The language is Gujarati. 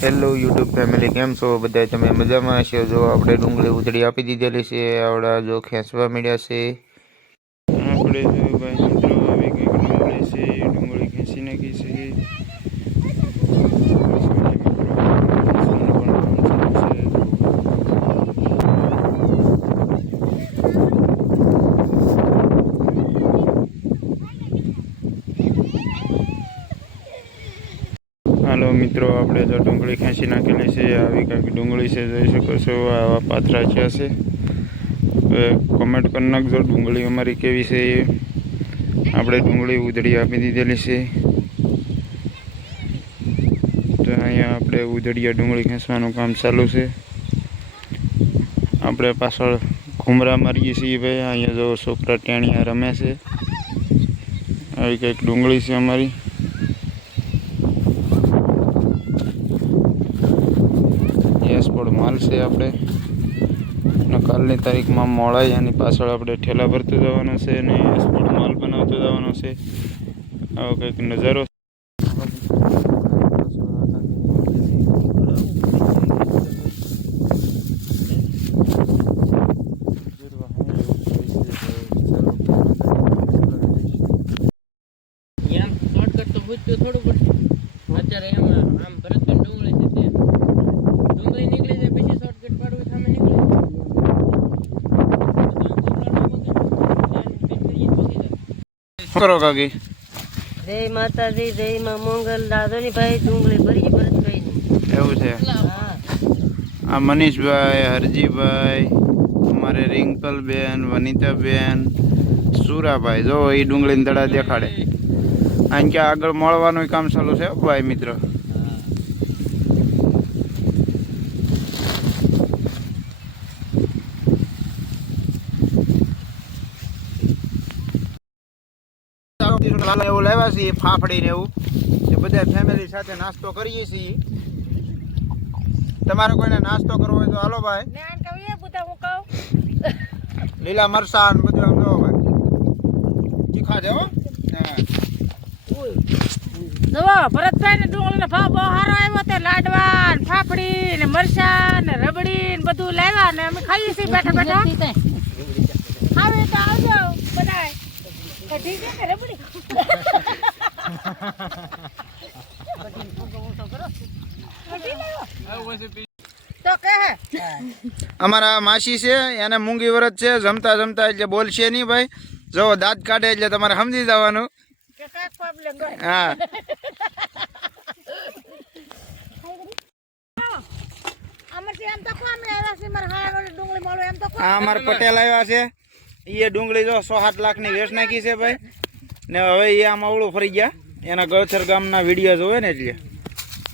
હેલો યુટ્યુબ ફેમિલી, કેમ છો બધા? તમે મજામાં હશો? જો આપણે ડુંગળી ઉધડી આપી દીધેલી છે, આવડા જો ખેંચવા મળ્યા છે. આપણે જો ભાઈ મિત્રો આવી કંઈક ડુંગળી છે, ડુંગળી ખેંચી નાખી છે. હાલો મિત્રો, આપણે જો ડુંગળી ખેંચી નાખેલી છે, આવી કંઈક ડુંગળી છે, જોઈ શકો છો. આવા પાથરા થયા છે. કોમેન્ટ કરી નાખજો ડુંગળી અમારી કેવી છે. આપણે ડુંગળી ઉધડી આપી દીધેલી છે. તો અહીંયા આપણે ઉધડિયા ડુંગળી ખેંચવાનું કામ ચાલુ છે. આપણે પાછળ ઘુમરા મારીએ છીએ ભાઈ. અહીંયા જો છોકરા ટેણિયા રમે છે. આવી કંઈક ડુંગળી છે અમારી. એસપોર્ટ માલ છે આપણે. અને કાલની તારીખમાં મોડાઈ એની પાછળ આપણે ઠેલા ભરતું જવાનું છે અને એસપોર્ટ માલ બનાવતો જવાનો છે. આવો કંઈક નજારો. થોડું પડશે અત્યારે એમ આમ ભરતબેન ડુંગળી છે તે ડુંગળી નીકળી જાય પછી શોર્ટકટ પાડવું સામે નીકળે. શું કરો કાકી? જય માતાજી, જય માં મંગલ. દાદોની ભાઈ ડુંગળી ભરી ભરતભાઈ ની. એવું છે. આ મનીષભાઈ, હરજીભાઈ, અમારે રિંકલબેન, વનિતાબેન, સુરાભાઈ, જો એ ડુંગળીને દડા દેખાડે. અહીં ક્યાં આગળ મળવાનું કામ ચાલુ છે ભાઈ મિત્ર. એવું લાવ્યા છીએ ફાફડી ને એવું, એ બધા ફેમિલી સાથે નાસ્તો કરીએ છીએ. તમારે કોઈને નાસ્તો કરવો હોય તો હાલો ભાઈ. લીલા મરચાં ને બધું આમ જો ભાઈ તીખા છે હો. ભરતભાઈ ને ડુંગળી નો ભાવ બહુ સારો આવ્યો. તે લાડવા ને ફાફડી ને મરચાં ને રબડી ને બધું લાવ્યા ને અમે ખાઈએ છીએ બેઠા બેઠા. આવે તો આવજો બનાય. ઠીક છે રબડી. તો કહે અમારા માસી છે, એને મૂંગી વરત છે. જમતા જમતા એટલે બોલશે નહીં ભાઈ. જો દાંત કાઢે એટલે તમારે સમજી જવાનું. હા, અમારે પટેલ આવ્યા છે. એ ડુંગળી જો 6-7 લાખની વેચ નાખી છે ભાઈ. ને હવે એ આમ અવળું ફરી ગયા. એના ગળથર ગામના વિડીયો જોવે ને એટલે